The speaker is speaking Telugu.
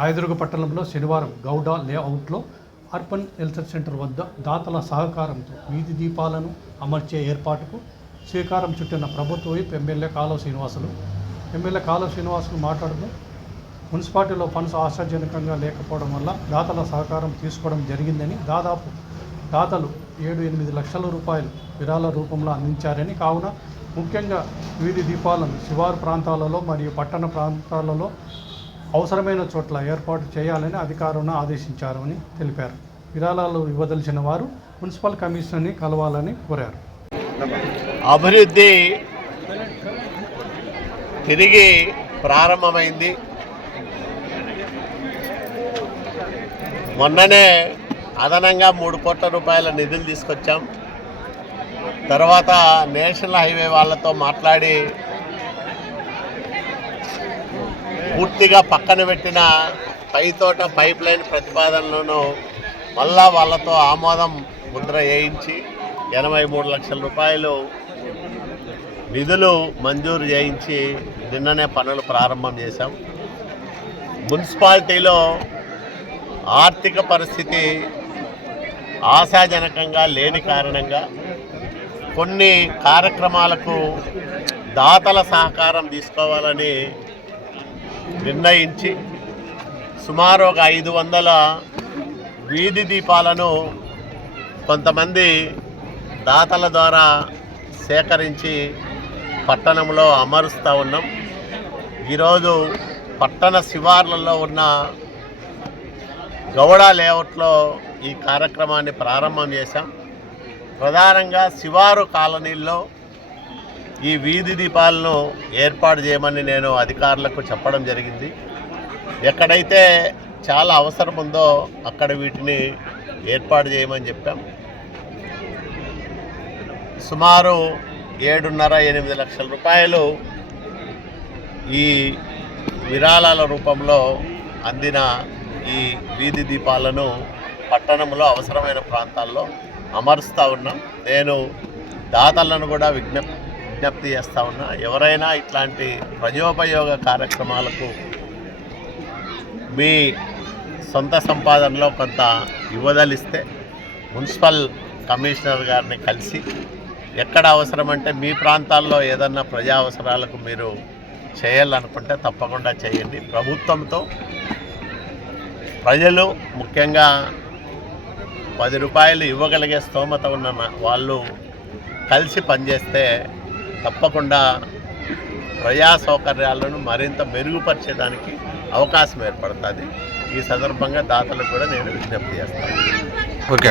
రాయదుర్గ పట్టణంలో శనివారం గౌడ లేఅవుట్లో అర్బన్ హెల్త్ సెంటర్ వద్ద దాతల సహకారంతో వీధి దీపాలను అమర్చే ఏర్పాటుకు శ్రీకారం చుట్టిన ప్రభుత్వ వైపు ఎమ్మెల్యే కాలువ శ్రీనివాసులు మాట్లాడుతూ మున్సిపాలిటీలో ఫండ్స్ ఆశాజనకంగా లేకపోవడం వల్ల దాతల సహకారం తీసుకోవడం జరిగిందని దాతలు 7-8 లక్షల రూపాయలు విరాళ రూపంలో అందించారని కావున ముఖ్యంగా వీధి దీపాలను శివారు ప్రాంతాలలో మరియు పట్టణ ప్రాంతాలలో అవసరమైన చోట్ల ఏర్పాటు చేయాలని అధికారులను ఆదేశించారని తెలిపారు. విరాళాలు ఇవ్వదలిచిన వారు మున్సిపల్ కమిషనర్ని కలవాలని కోరారు. అభివృద్ధి తిరిగి ప్రారంభమైంది. మొన్ననే అదనంగా 3 కోట్ల రూపాయల నిధులు తీసుకొచ్చాం. తర్వాత నేషనల్ హైవే వాళ్ళతో మాట్లాడి పూర్తిగా పక్కన పెట్టిన పైతోట పైప్ లైన్ ప్రతిపాదనలను మళ్ళా వాళ్ళతో ఆమోదం ముద్ర వేయించి 83 లక్షల రూపాయలు నిధులు మంజూరు చేయించి నిన్ననే పనులు ప్రారంభం చేశాం. మున్సిపాలిటీలో ఆర్థిక పరిస్థితి ఆశాజనకంగా లేని కారణంగా కొన్ని కార్యక్రమాలకు దాతల సహకారం తీసుకోవాలని నిర్ణయించి సుమారు ఒక 500 వీధి దీపాలను కొంతమంది దాతల ద్వారా సేకరించి పట్టణంలో అమరుస్తూ ఉన్నాం. ఈరోజు పట్టణ శివార్లలో ఉన్న గౌడ లేఅవుట్లో ఈ కార్యక్రమాన్ని ప్రారంభం చేశాం. ప్రధానంగా శివారు కాలనీల్లో ఈ వీధి దీపాలను ఏర్పాటు చేయమని నేను అధికారులకు చెప్పడం జరిగింది. ఎక్కడైతే చాలా అవసరం ఉందో అక్కడ వీటిని ఏర్పాటు చేయమని చెప్పాం. సుమారు 7.5-8 లక్షల రూపాయలు ఈ విరాళాల రూపంలో అందిన ఈ వీధి దీపాలను పట్టణంలో అవసరమైన ప్రాంతాల్లో అమరుస్తూ ఉన్నాం. నేను దాతలను కూడా విజ్ఞప్తి చేస్తూ ఉన్నా. ఎవరైనా ఇట్లాంటి ప్రజోపయోగ కార్యక్రమాలకు మీ సొంత సంపాదనలో కొంత ఇవ్వదలిస్తే మున్సిపల్ కమిషనర్ గారిని కలిసి ఎక్కడ అవసరమంటే మీ ప్రాంతాల్లో ఏదన్నా ప్రజా అవసరాలకు మీరు చేయాలనుకుంటే తప్పకుండా చేయండి. ప్రభుత్వంతో ప్రజలు ముఖ్యంగా 10 రూపాయలు ఇవ్వగలిగే స్తోమత ఉన్న వాళ్ళు కలిసి పనిచేస్తే తప్పకుండా ప్రజా సౌకర్యాలను మరింత మెరుగుపరిచేదానికి అవకాశం ఏర్పడుతుంది. ఈ సందర్భంగా దాతలకు కూడా నేను విజ్ఞప్తి చేస్తాను. ఓకే.